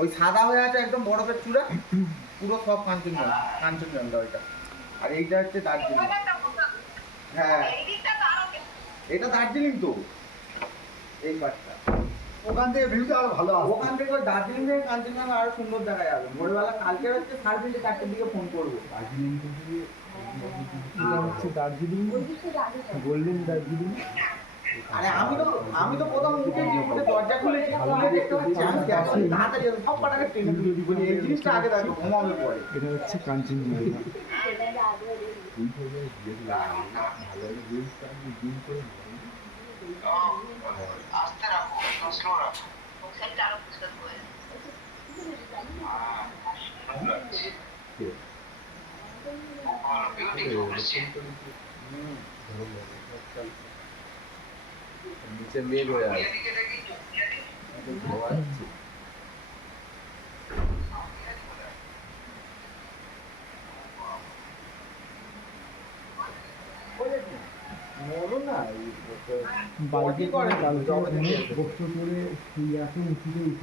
ওই সাদা হয়ে আছে একদম বরফের চূড়া, পুরো সব কাঞ্চনজঙ্ঘা, কাঞ্চনজঙ্ঘা ওইটা। আর এইটা হচ্ছে দার্জিলিং। হ্যাঁ এটা দার্জিলিং তো, এই পাশটা। ওখান থেকে ভিউটা আরো ভালো আসবে। ওখান থেকে ওই দার্জিলিং থেকে কাঞ্চনজঙ্ঘা আরো সুন্দর দেখা যাবে। ভোরবেলা কালকে হচ্ছে 3:30-4টের দিকে ফোন করবো। দার্জিলিং থেকে এটা হচ্ছে দার্জিলিং, গোল্ডেন দার্জিলিং। আরে আমি তো প্রথম উঠেছি, উঠে দরজা খুলেছি, খুলে দেখতে পাচ্ছি আমি দেখছি তাড়াতাড়ি সব পাটাকে টেনে তুলে দিব, এই জিনিসটা আগে দেখো ঘুমাবে পরে। এটা হচ্ছে কাঞ্চনজঙ্ঘা। আস্তে রাখো, স্লো রাখো। সেটা আরো পুস্তক করে। নিচে মেঘ হয়ে আছে। বাড়িতে করে বস্তু করে শুয়ে আসে উঁচুতে উঠে